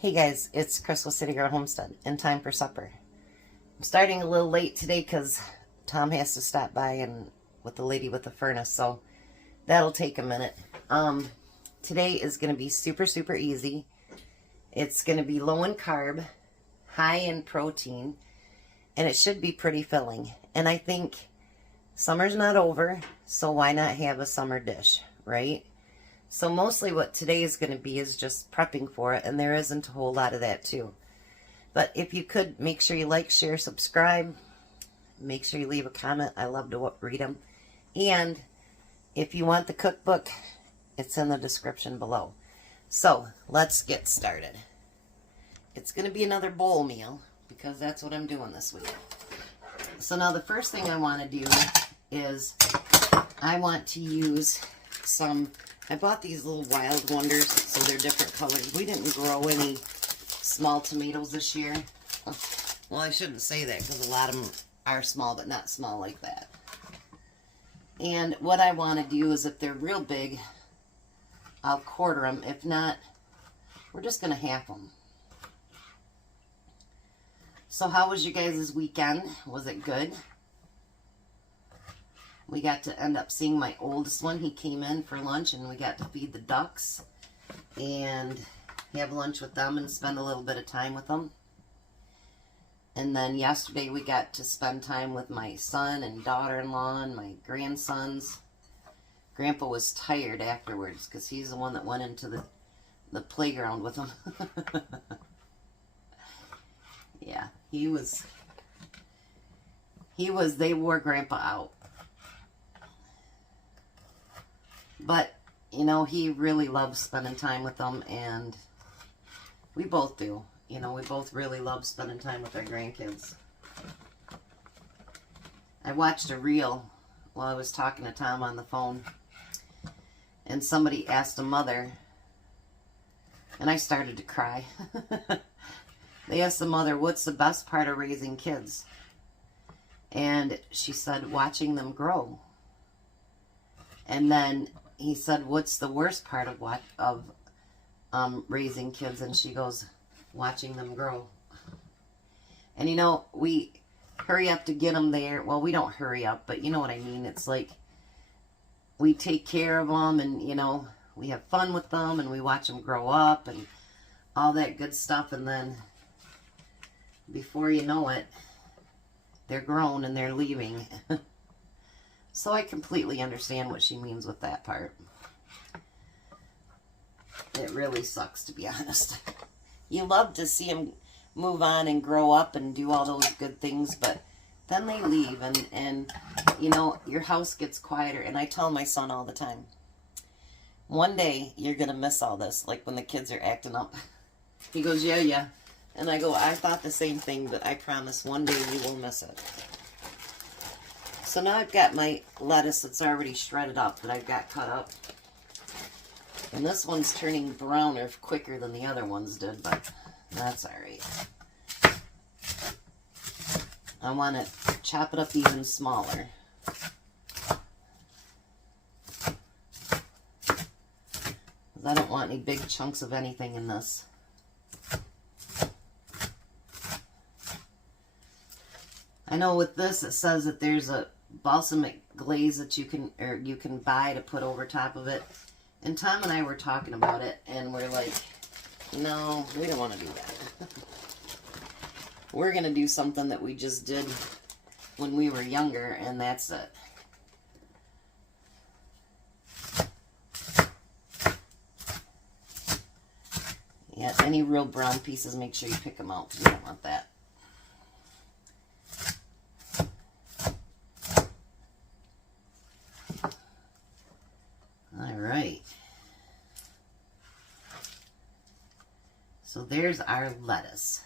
Hey guys, it's Chris with City Girl Homestead, and time for supper. I'm starting a little late today because Tom has to stop by and with the lady with the furnace, so that'll take a minute. Today is going to be super easy. It's going to be low in carb, high in protein, and it should be pretty filling. And I think summer's not over, so why not have a summer dish, right? So mostly what today is going to be is just prepping for it, and there isn't a whole lot of that too. But if you could, make sure you like, share, subscribe. Make sure you leave a comment. I love to read them. And if you want the cookbook, it's in the description below. So let's get started. It's going to be another bowl meal because that's what I'm doing this week. So now the first thing I want to do is I want to use some... I bought these little Wild Wonders, so they're different colors. We didn't grow any small tomatoes this year. Well, I shouldn't say that because a lot of them are small, but not small like that. And what I want to do is if they're real big, I'll quarter them. If not, we're just going to half them. So how was you guys' weekend? Was it good? We got to end up seeing my oldest one. He came in for lunch and we got to feed the ducks and have lunch with them and spend a little bit of time with them. And then yesterday we got to spend time with my son and daughter-in-law and my grandsons. Grandpa was tired afterwards because he's the one that went into the playground with them. Yeah, they wore Grandpa out. But, you know, he really loves spending time with them, and we both do. You know, we both really love spending time with our grandkids. I watched a reel while I was talking to Tom on the phone, and somebody asked a mother, and I started to cry. They asked the mother, what's the best part of raising kids? And she said, watching them grow. And then he said, what's the worst part of raising kids? And she goes, watching them grow. And you know, we hurry up to get them there. Well, we don't hurry up, but you know what I mean. It's like we take care of them and, you know, we have fun with them and we watch them grow up and all that good stuff. And then before you know it, they're grown and they're leaving. So I completely understand what she means with that part. It really sucks, to be honest. You love to see them move on and grow up and do all those good things, but then they leave and you know, your house gets quieter. And I tell my son all the time, one day you're going to miss all this, like when the kids are acting up. He goes, yeah. And I go, I thought the same thing, but I promise one day you will miss it. So now I've got my lettuce that's already shredded up that I've got cut up. And this one's turning browner quicker than the other ones did, but that's alright. I want to chop it up even smaller. Because I don't want any big chunks of anything in this. I know with this it says that there's a balsamic glaze that you can buy to put over top of it. And Tom and I were talking about it and we're like, no, we don't want to do that. We're going to do something that we just did when we were younger, and that's it. Yeah, any real brown pieces, make sure you pick them out because we don't want that. Alright, so there's our lettuce.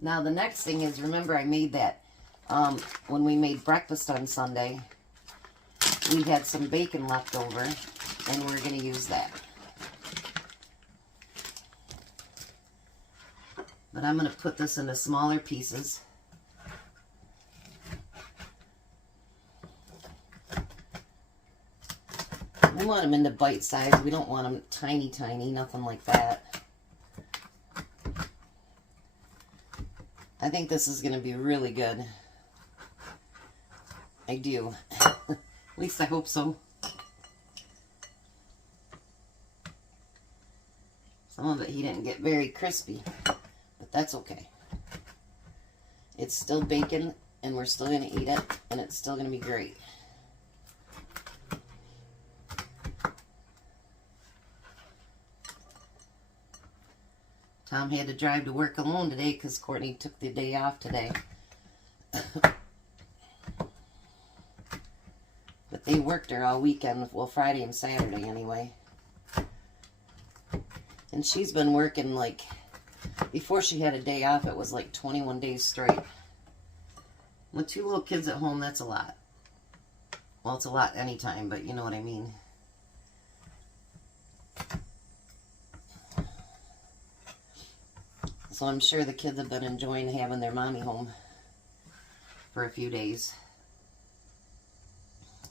Now the next thing is, remember I made that, when we made breakfast on Sunday, we had some bacon left over, and we're going to use that. But I'm going to put this into smaller pieces. We want them into bite size. We don't want them tiny, tiny, nothing like that. I think this is going to be really good. I do. At least I hope so. Some of it he didn't get very crispy, but that's okay. It's still bacon, and we're still going to eat it, and it's still going to be great. Tom had to drive to work alone today because Courtney took the day off today. But they worked her all weekend, well, Friday and Saturday anyway. And she's been working like, before she had a day off, it was like 21 days straight. With 2 little kids at home, that's a lot. Well, it's a lot anytime, but you know what I mean. So I'm sure the kids have been enjoying having their mommy home for a few days.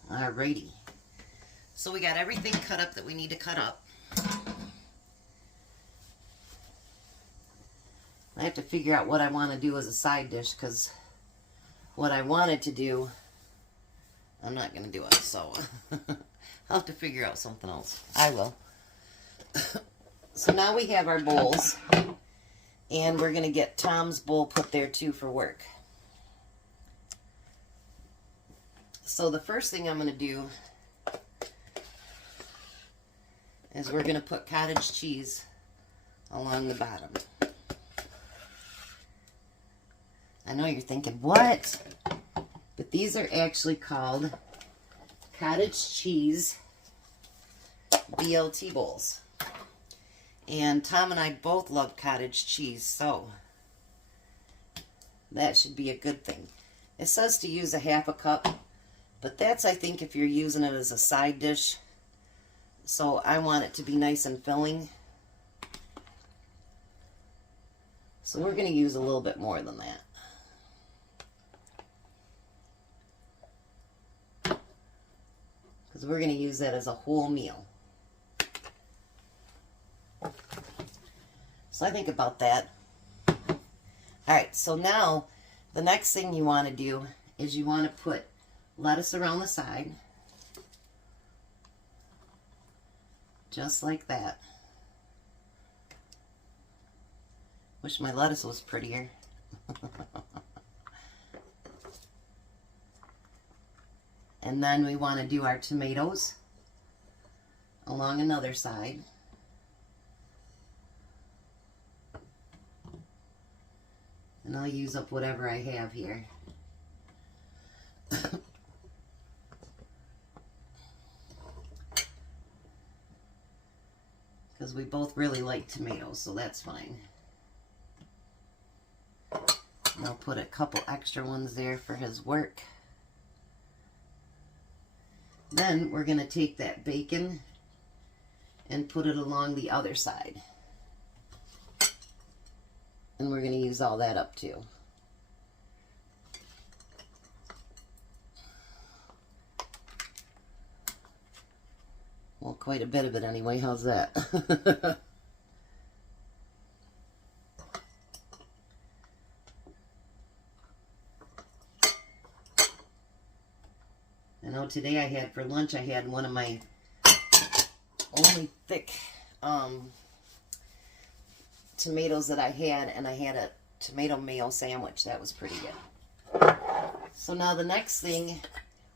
Alrighty. So we got everything cut up that we need to cut up. I have to figure out what I want to do as a side dish, because what I wanted to do, I'm not going to do it, so I'll have to figure out something else. I will. So now we have our bowls. And we're going to get Tom's bowl put there too for work. So the first thing I'm going to do is we're going to put cottage cheese along the bottom. I know you're thinking, what? But these are actually called cottage cheese BLT bowls. And Tom and I both love cottage cheese, so that should be a good thing. It says to use a half a cup, but that's, I think, if you're using it as a side dish. So I want it to be nice and filling. So we're going to use a little bit more than that, because we're going to use that as a whole meal. So I think about that. Alright, so now the next thing you want to do is you want to put lettuce around the side. Just like that. Wish my lettuce was prettier. And then we want to do our tomatoes along another side. And I'll use up whatever I have here. Because we both really like tomatoes, so that's fine. And I'll put a couple extra ones there for his work. Then we're going to take that bacon and put it along the other side. And we're going to use all that up too. Well, quite a bit of it anyway. How's that? I know today I had for lunch, I had one of my only thick tomatoes that I had, and I had a tomato mayo sandwich. That was pretty good. So now the next thing,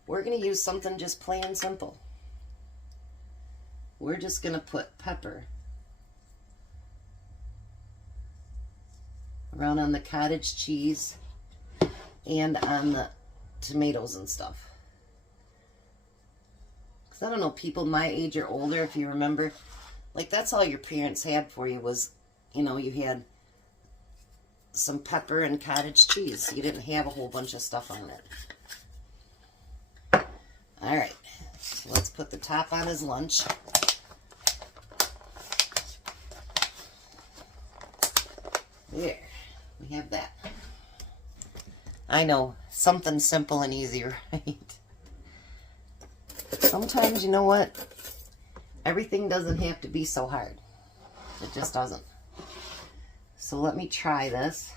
we're going to use something just plain and simple. We're just going to put pepper around on the cottage cheese and on the tomatoes and stuff. Because I don't know, people my age or older, if you remember, like that's all your parents had for you was, you know, you had some pepper and cottage cheese. You didn't have a whole bunch of stuff on it. Alright, so let's put the top on his lunch. There, we have that. I know, something simple and easy, right? But sometimes, you know what? everything doesn't have to be so hard. It just doesn't. So let me try this.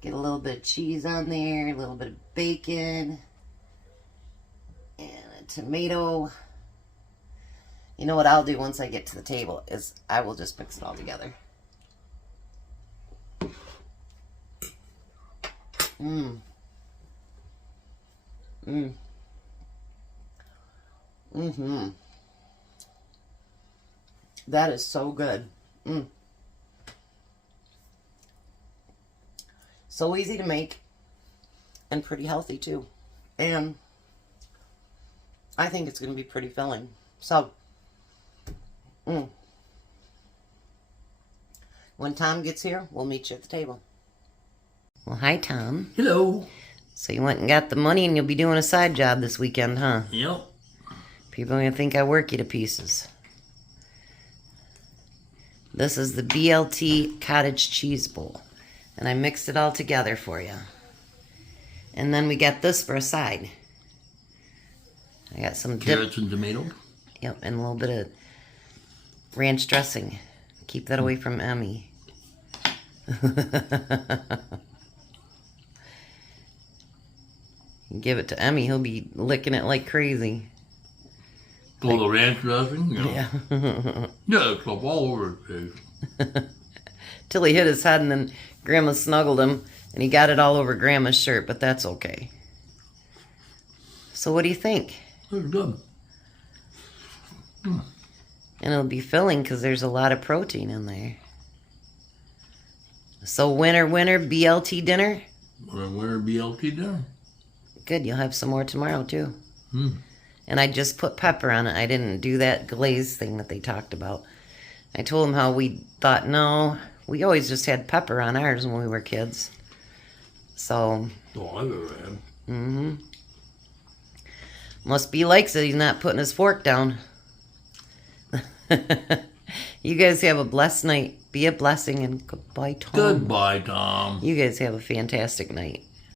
Get a little bit of cheese on there, a little bit of bacon, and a tomato. You know what I'll do once I get to the table is I will just mix it all together. Mmm. Mmm. Mm-hmm. That is so good. Mm. So easy to make and pretty healthy too. And I think it's going to be pretty filling. So, when Tom gets here, we'll meet you at the table. Well, hi, Tom. Hello. So you went and got the money and you'll be doing a side job this weekend, huh? Yep. People are going to think I work you to pieces. This is the BLT Cottage Cheese Bowl. And I mixed it all together for you. And then we got this for a side. I got some Carrots and tomato. Yep, and a little bit of ranch dressing. Keep that away from Emmy. Give it to Emmy, he'll be licking it like crazy. Oh, the ranch dressing? Yeah. Yeah, it's all over his face. Till he hit his head and then Grandma snuggled him and he got it all over Grandma's shirt, but that's okay. So what do you think? That's good. And it'll be filling because there's a lot of protein in there. So winner, BLT dinner? Winner BLT dinner. Good, you'll have some more tomorrow too. And I just put pepper on it. I didn't do that glaze thing that they talked about. I told them how we thought, no, we always just had pepper on ours when we were kids. So. Oh, I've ever had. Mm-hmm. Must be likes it. He's not putting his fork down. You guys have a blessed night. Be a blessing and goodbye, Tom. Goodbye, Tom. You guys have a fantastic night.